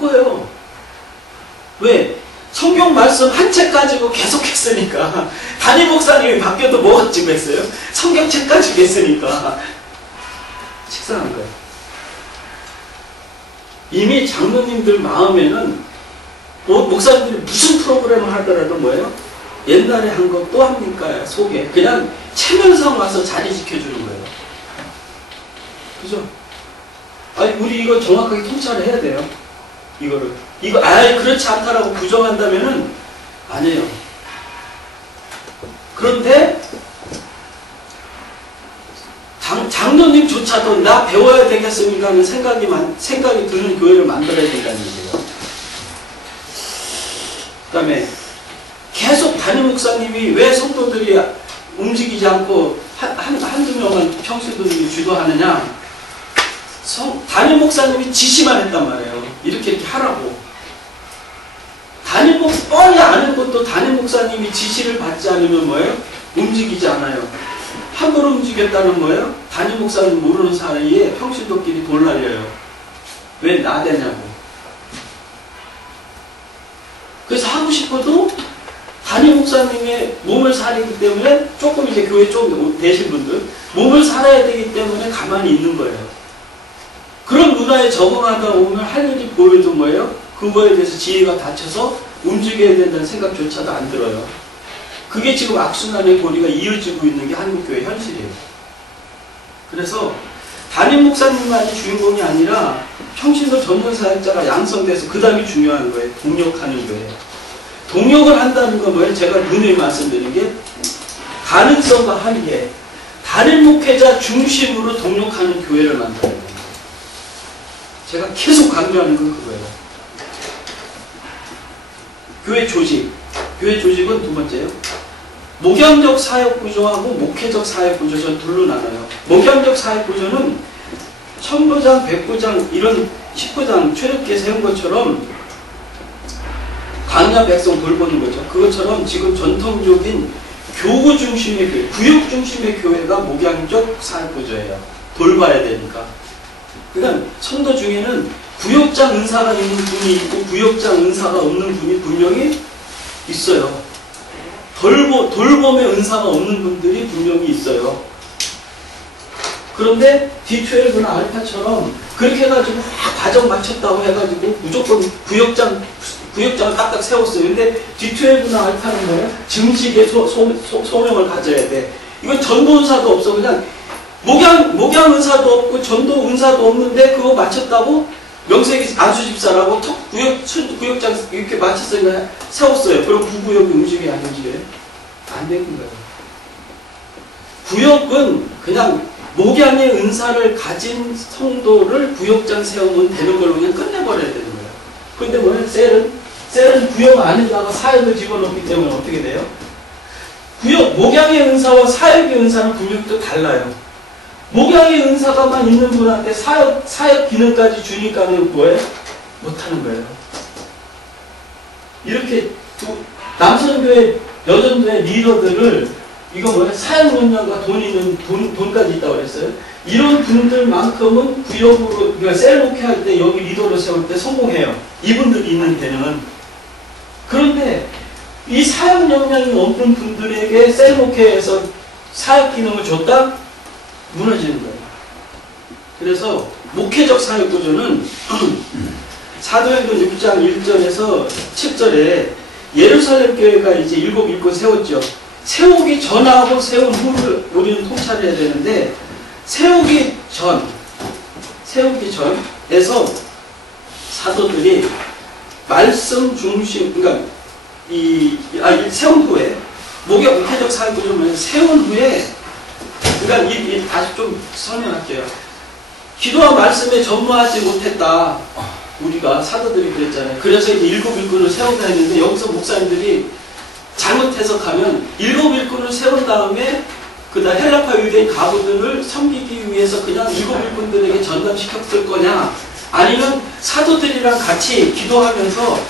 바꿔요. 왜? 성경 말씀 한 책 가지고 계속 했으니까. 담임 목사님이 바뀌어도 뭐 가지고 했어요? 성경책 가지고 했으니까. 식상한 거예요. 이미 장로님들 마음에는 목사님들이 무슨 프로그램을 하더라도 뭐예요? 옛날에 한 거 또 합니까? 속에. 그냥 체면상 와서 자리 지켜주는 거예요. 그죠? 아니, 우리 이거 정확하게 통찰을 해야 돼요. 이거를. 이거, 그렇지 않다라고 부정한다면은, 아니에요. 그런데, 장로님조차도 나 배워야 되겠습니까? 하는 생각이 드는 교회를 만들어야 된다는 얘기예요. 그 다음에, 계속 담임 목사님이 왜 성도들이 움직이지 않고 한두 명만 평신도들이 주도하느냐? 담임 목사님이 지시만 했단 말이에요. 이렇게 하라고. 뻔히 아는 것도 담임 목사님이 지시를 받지 않으면 뭐예요? 움직이지 않아요. 함부로 움직였다는 거예요? 담임 목사님 모르는 사이에 평신도끼리 돌 날려요. 왜 나대냐고. 그래서 하고 싶어도 담임 목사님의 몸을 사리기 때문에 조금 이제 교회 좀 되신 분들 몸을 살아야 되기 때문에 가만히 있는 거예요. 그런 문화에 적응하다 보면 할 일이 보여도 뭐예요? 그거에 대해서 지혜가 닫혀서 움직여야 된다는 생각조차도 안 들어요. 그게 지금 악순환의 고리가 이어지고 있는 게 한국교회 현실이에요. 그래서 담임 목사님만이 주인공이 아니라 평신도 전문 사역자가 양성돼서 그 다음이 중요한 거예요. 동력하는 거예요. 동력을 한다는 건 뭐예요? 제가 누누이 말씀드린 게 가능성과 한계, 담임 목회자 중심으로 동력하는 교회를 만들어야 됩니다. 제가 계속 강조하는 건 그거예요. 교회 조직. 교회 조직은 두 번째요. 목양적 사역 구조하고 목회적 사역 구조, 전 둘로 나눠요. 목양적 사역 구조는 천부장, 백부장, 이런 10부장 출애굽기에 세운 것처럼 광야 백성 돌보는 거죠. 그것처럼 지금 전통적인 교구 중심의 교회, 구역 중심의 교회가 목양적 사역 구조예요. 돌봐야 되니까. 그러니까 성도 중에는 구역장 은사가 있는 분이 있고 구역장 은사가 없는 분이 분명히 있어요. 돌봄의 은사가 없는 분들이 분명히 있어요. 그런데 D12나 알파처럼 그렇게 해가지고 확 과정 맞췄다고 해가지고 무조건 구역장을 딱딱 세웠어요. 근데 D12나 알파는 뭐예요? 증식의 소명을 가져야 돼. 이건 전도 은사도 없어. 그냥 목양 은사도 없고 전도 은사도 없는데 그거 맞췄다고 명색이 아주집사라고 구역장 이렇게 맞췄으니까 세웠어요. 그럼 구구역이 움직여야 안 움직여요? 안 되는 거예요. 구역은 그냥 목양의 은사를 가진 성도를 구역장 세우면 되는 걸로 그냥 끝내버려야 되는 거예요. 근데 뭐예요? 셀은 구역 안에다가 사역을 집어넣기 때문에 어떻게 돼요? 목양의 은사와 사역의 은사는 구역도 달라요. 목양의 은사가만 있는 분한테 사역 기능까지 주니까는 뭐예요? 못하는 거예요. 이렇게 남선교회, 여전교회 리더들을 이거 뭐예요? 사역 능력과 돈까지 있다고 그랬어요. 이런 분들만큼은 구역으로, 그러니까 셀 목회할 때 여기 리더로 세울 때 성공해요. 이분들이 있는 데는. 그런데 이 사역 역량이 없는 분들에게 셀 목회에서 사역 기능을 줬다? 무너지는 거예요. 그래서 목회적 사역 구조는 사도행전 6장 1절에서 7절에 예루살렘 교회가 이제 7 일꾼 세웠죠. 세우기 전하고 세운 후를 우리는 통찰해야 되는데 세우기 전에서 사도들이 말씀 중심, 그러니까 세운 후에 목회적 사역 구조는 세운 후에, 그러니까 다시 좀 설명할게요. 기도와 말씀에 전무하지 못했다. 우리가 사도들이 그랬잖아요. 그래서 이제 7 일꾼을 세운다 했는데 여기서 목사님들이 잘못 해석하면 7 일꾼을 세운 다음에 그다음 헬라파 유대인 가부들을 섬기기 위해서 그냥 7 일꾼들에게 전담시켰을 거냐, 아니면 사도들이랑 같이 기도하면서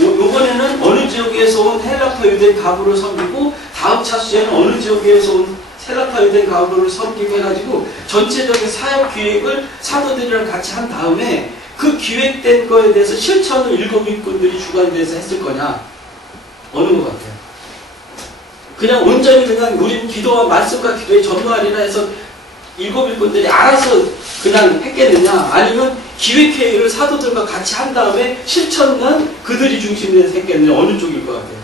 요번에는 어느 지역에서 온 헬라파 유대인 가부를 섬기고 다음 차수에는 어느 지역에서 온 헬라파 유대인 가부를 섬기고 해가지고 전체적인 사역 기획을 사도들이랑 같이 한 다음에 그 기획된 거에 대해서 실천을 일곱 일꾼들이 주관에 대해서 했을 거냐? 어느 것 같아요? 그냥 온전히 그냥 우린 기도와 말씀과 기도에 전무하리라 해서 일곱 일꾼들이 알아서 그냥 했겠느냐? 아니면 기획회의를 사도들과 같이 한 다음에 실천은 그들이 중심에서 했겠느냐? 어느 쪽일 것 같아요?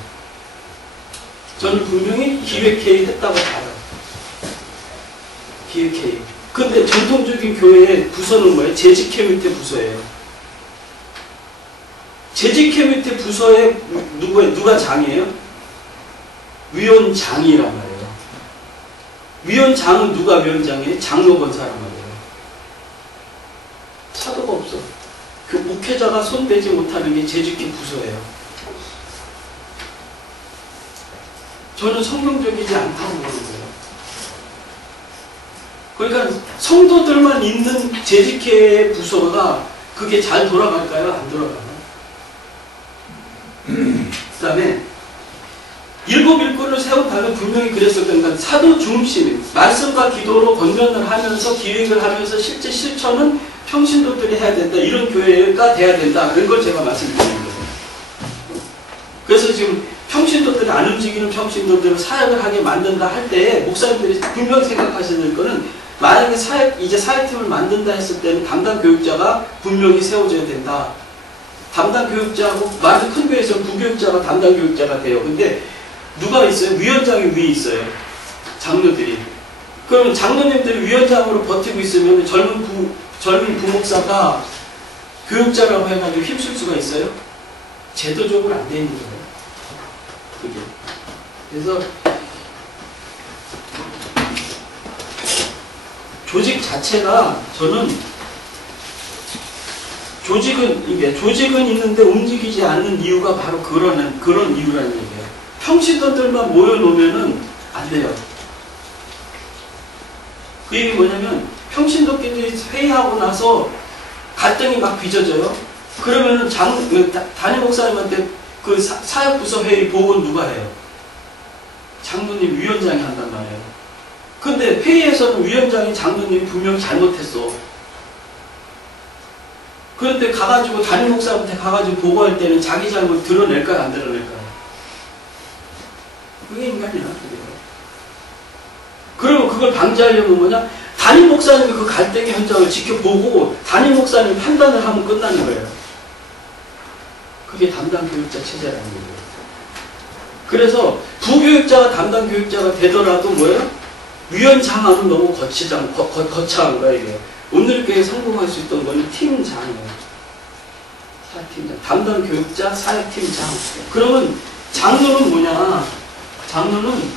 저는 분명히 기획회의 했다고 봐요. 기획회의. 근데 전통적인 교회의 부서는 뭐예요? 재직회 밑에 부서예요. 재직회 밑에 부서에 누가 장이에요? 위원장이란 말이에요. 위원장은 누가 위원장이에요? 장로 권사란 말이에요. 사도가 없어. 그 목회자가 손대지 못하는 게 재직회 부서예요. 저는 성경적이지 않다고 보는 거예요. 그러니까 성도들만 있는 재직회 부서가 그게 잘 돌아갈까요? 안 돌아가나요? 그 다음에 일곱 일꾼을 세운다면 분명히 그랬을 겁니다. 사도 중심, 말씀과 기도로 권면을 하면서 기획을 하면서 실제 실천은 평신도들이 해야 된다. 이런 교회가 돼야 된다. 그런 걸 제가 말씀드리는 거예요. 그래서 지금 평신도들이 안 움직이는 평신도들을 사역을 하게 만든다 할 때 목사님들이 분명히 생각하셔야 될 거는 만약에 이제 사역팀을 만든다 했을 때는 담당 교육자가 분명히 세워져야 된다. 담당 교육자하고 많은 큰 교회에서 부교육자가 담당 교육자가 돼요. 근데 누가 있어요? 위원장이 위에 있어요. 장로들이. 그러면 장로님들이 위원장으로 버티고 있으면 젊은 부목사가 교육자라고 해가지고 힘쓸 수가 있어요? 제도적으로 안 돼 있는 거예요. 그게. 그래서 조직 자체가 저는 조직은 있는데 움직이지 않는 이유가 바로 그런 이유라는 얘기예요. 평신도들만 모여놓으면은 안 돼요. 그 얘기 뭐냐면 평신도끼리 회의하고 나서 갈등이 막 빚어져요. 그러면은 담임 목사님한테 그 사역부서 회의 보고는 누가 해요? 장로님 위원장이 한단 말이에요. 근데 회의에서는 위원장이 장로님이 분명히 잘못했어. 그런데 가가지고 담임 목사한테 가가지고 보고할 때는 자기 잘못 드러낼까요? 안 드러낼까요? 그게 인간이야. 그게. 그러면 그걸 방지하려면 뭐냐? 담임 목사님이 그 갈등의 현장을 지켜보고 담임 목사님 판단을 하면 끝나는 거예요. 그게 담당 교육자 체제라는 거예요. 그래서 부교육자가 담당 교육자가 되더라도 뭐예요? 위원장하면 너무 거창한 거야 이게. 오늘 교회에 성공할 수 있던 거는 팀장이에요. 사역팀장. 담당 교육자, 사역팀장. 그러면 장로는 뭐냐? 장로는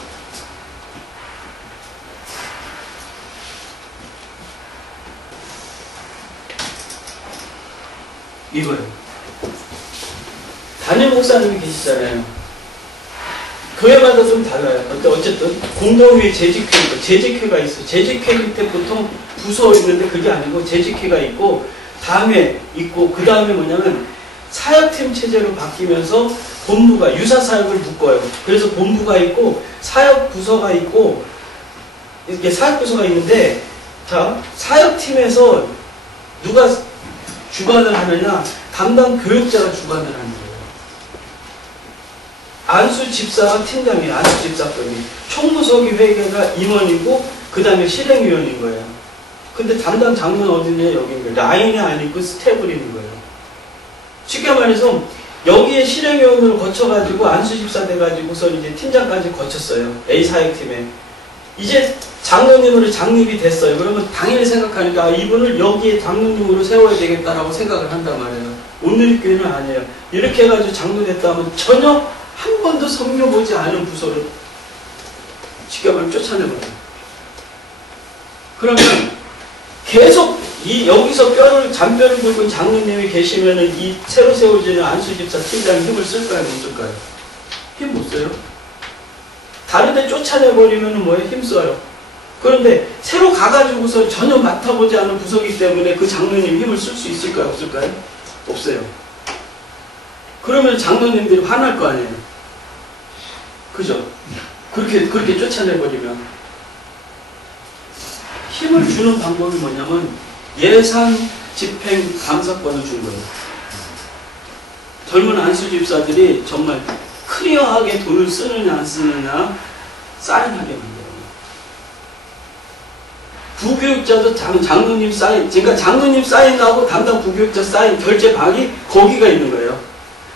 이거예요. 담임 목사님이 계시잖아요. 교회마다 좀 달라요. 근데 어쨌든 공동회 재직회가 있어. 재직회 밑에 보통 부서 있는데 그게 아니고 재직회가 있고 다음에 있고 그 다음에 뭐냐면 사역팀 체제로 바뀌면서 본부가 유사사역을 묶어요. 그래서 본부가 있고 사역부서가 있고 이렇게 사역부서가 있는데 자 사역팀에서 누가 주관을 하느냐? 담당 교육자가 주관을 하는 거예요. 안수 집사가 팀장이에요. 안수 집사법이. 총무서기 회계가 임원이고 그 다음에 실행위원인 거예요. 근데 담당 장로는 어디냐? 여기인 거예요. 라인이 아니고 스텝을 있는 거예요. 쉽게 말해서 여기에 실행위원으로 거쳐가지고 안수 집사 돼가지고서 이제 팀장까지 거쳤어요. A 사역팀에. 이제 장로님으로 장립이 됐어요. 그러면 당연히 생각하니까 이분을 여기에 장로님으로 세워야 되겠다라고 생각을 한단 말이에요. 오늘 교회는 아니에요. 이렇게 해가지고 장로 됐다 하면 전혀 한 번도 섬겨보지 않은 부서를 쉽게 말하면 쫓아내버려요. 그러면 계속 여기서 잔뼈를 긁은 장로님이 계시면은 이 새로 세워지는 안수집사 팀장이 힘을 쓸까요? 못 쓸까요? 힘 못 써요. 다른 데 쫓아내버리면 뭐예요? 힘써요. 그런데 새로 가가지고서 전혀 맡아보지 않은 부서이기 때문에 그 장로님 힘을 쓸 수 있을까요? 없을까요? 없어요. 그러면 장로님들이 화날 거 아니에요. 그죠? 그렇게 쫓아내버리면. 힘을 주는 방법이 뭐냐면 예산, 집행 감사권을 준 거예요. 젊은 안수 집사들이 정말 클리어하게 돈을 쓰느냐 안 쓰느냐 사인하게 만들어요. 부교육자도 장로님 사인, 그러니까 장로님 사인 나오고 담당 부교육자 사인 결제 방이 거기가 있는 거예요.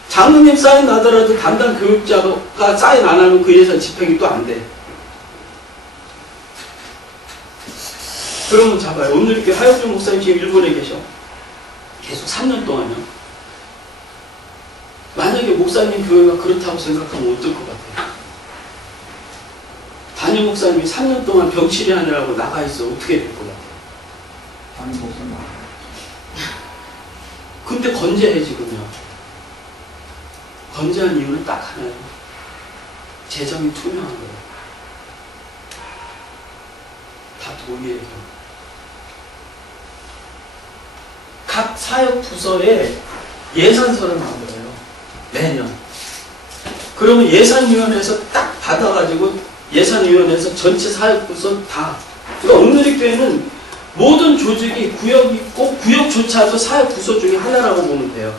장로님 사인 나더라도 담당 교육자가 사인 안 하면 그 예산 집행이 또 안 돼. 그러면 잡아요. 오늘 이렇게 하영준 목사님 지금 일본에 계셔. 계속 3년 동안요. 만약에 목사님 교회가 그렇다고 생각하면 어떨 것 같아요? 담임 목사님이 3년 동안 병치료하느라고 나가 있어. 어떻게 될 것 같아요? 담임 목사님. 근데 건재해 지금요. 건재한 이유는 딱 하나예요. 재정이 투명한 거예요. 다 돈이에요. 각 사역 부서에 예산서를 만들어요. 매년. 그러면 예산위원회에서 딱 받아가지고 예산위원회에서 전체 사역부서 다. 그러니까 오늘리교회는 모든 조직이 구역이 있고 구역조차도 사역부서 중에 하나라고 보면 돼요.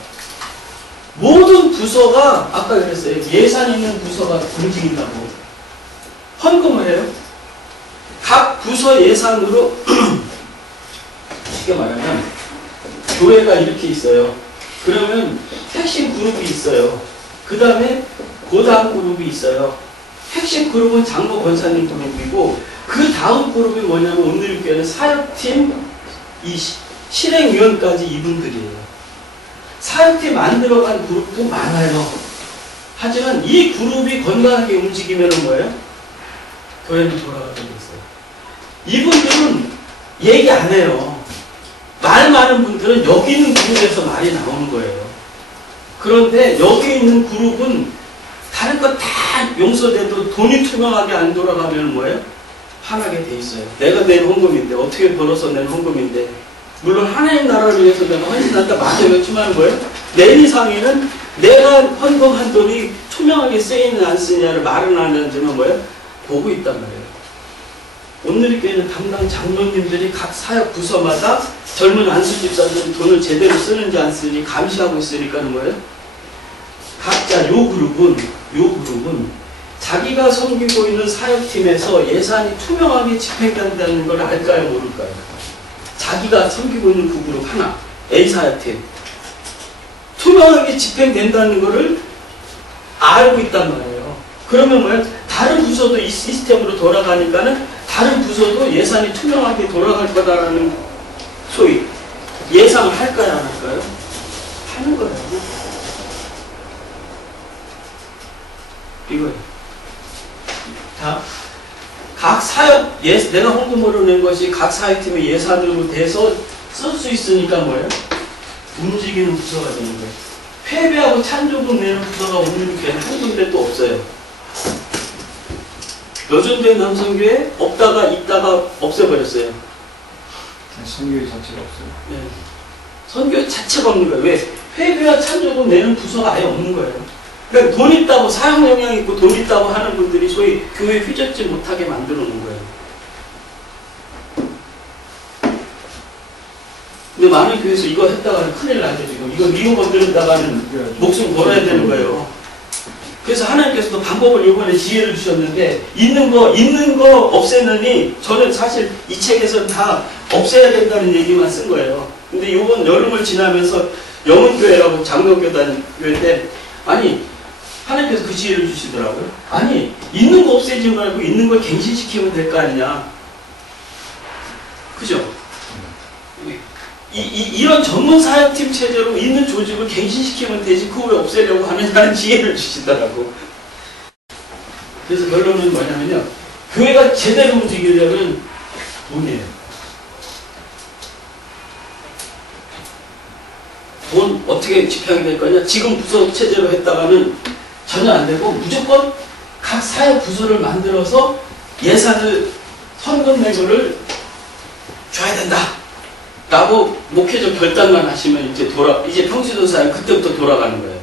모든 부서가 아까 그랬어요. 예산 있는 부서가 움직인다고. 헌금을 해요. 각 부서 예산으로 쉽게 말하면 교회가 이렇게 있어요. 그러면 핵심 그룹이 있어요. 그 다음에 고다음 그룹이 있어요. 핵심 그룹은 장로 권사님 그룹이고 그 다음 그룹이 뭐냐면 오늘 교회는 사역팀 이 실행위원까지 이분들이에요. 사역팀 만들어간 그룹도 많아요. 하지만 이 그룹이 건강하게 움직이면 뭐예요? 교회는 돌아가게 돼 있어요. 이분들은 얘기 안 해요. 말 많은 분들은 여기 있는 그룹에서 말이 나오는 거예요. 그런데 여기 있는 그룹은 다른 거 다 용서돼도 돈이 투명하게 안 돌아가면 뭐예요? 화나게 돼 있어요. 내가 낸 헌금인데 어떻게 벌어서 낸 헌금인데 물론 하나님 나라를 위해서 내가 헌신한다 맞아요. 그렇지만 뭐예요? 내 이상에는 내가 헌금한 돈이 투명하게 쓰이느냐 안 쓰느냐를 말은 안 하지만 뭐예요? 보고 있단 말이에요. 오늘 교회는 담당 장로님들이 각 사역 부서마다 젊은 안수 집사들이 돈을 제대로 쓰는지 안 쓰는지 감시하고 있으니까는 뭐예요? 각자 요 그룹은 자기가 섬기고 있는 사역팀에서 예산이 투명하게 집행된다는 걸 알까요? 모를까요? 자기가 섬기고 있는 그 그룹 하나, A사역팀. 투명하게 집행된다는 것을 알고 있단 말이에요. 그러면 뭐예요? 다른 부서도 이 시스템으로 돌아가니까는 다른 부서도 예산이 투명하게 돌아갈 거다라는 소위 예상을 할까요? 안 할까요? 하는 거예요. 이거예요. 자, 각 사역, 내가 헌금으로 낸 것이 각 사역팀의 예산으로 돼서 쓸 수 있으니까 뭐예요? 움직이는 부서가 되는 거예요. 패배하고 찬조금 내는 부서가 오늘 교회는 한 군데도 없어요. 여전대 남성교회 없다가 있다가 없애버렸어요. 선교회 자체가 없어요. 네. 선교회 자체가 없는 거예요. 왜? 회비와 찬조금 내는 부서가 아예 없는 거예요. 그러니까 돈 있다고 사용 영향 있고 돈 있다고 하는 분들이 소위 교회 휘젓지 못하게 만들어 놓은 거예요. 근데 많은 교회에서 이거 했다가는 큰일 나죠. 지금 이거 미국 건드린다가는 목숨 걸어야 되는 거예요. 그래서 하나님께서도 방법을 이번에 지혜를 주셨는데 있는 거 없애느니 저는 사실 이 책에서 다 없애야 된다는 얘기만 쓴 거예요. 근데 이번 여름을 지나면서 영은교회라고 장로교단교회인데 아니 하나님께서 그 지혜를 주시더라고요. 아니 있는 거 없애지 말고 있는 걸 갱신시키면 될 거 아니냐. 그죠? 이런 전문 사역팀 체제로 있는 조직을 갱신시키면 되지 그거 왜 없애려고 하느냐는 지혜를 주시더라고. 그래서 결론은 뭐냐면요. 교회가 제대로 움직이려면 돈이에요. 돈 어떻게 집행이 될 거냐. 지금 부서 체제로 했다가는 전혀 안 되고 무조건 각 사역 부서를 만들어서 예산을 헌금 내고를 줘야 된다. 라고 목회적 결단만 하시면 이제 평시도 사역 그때부터 돌아가는 거예요.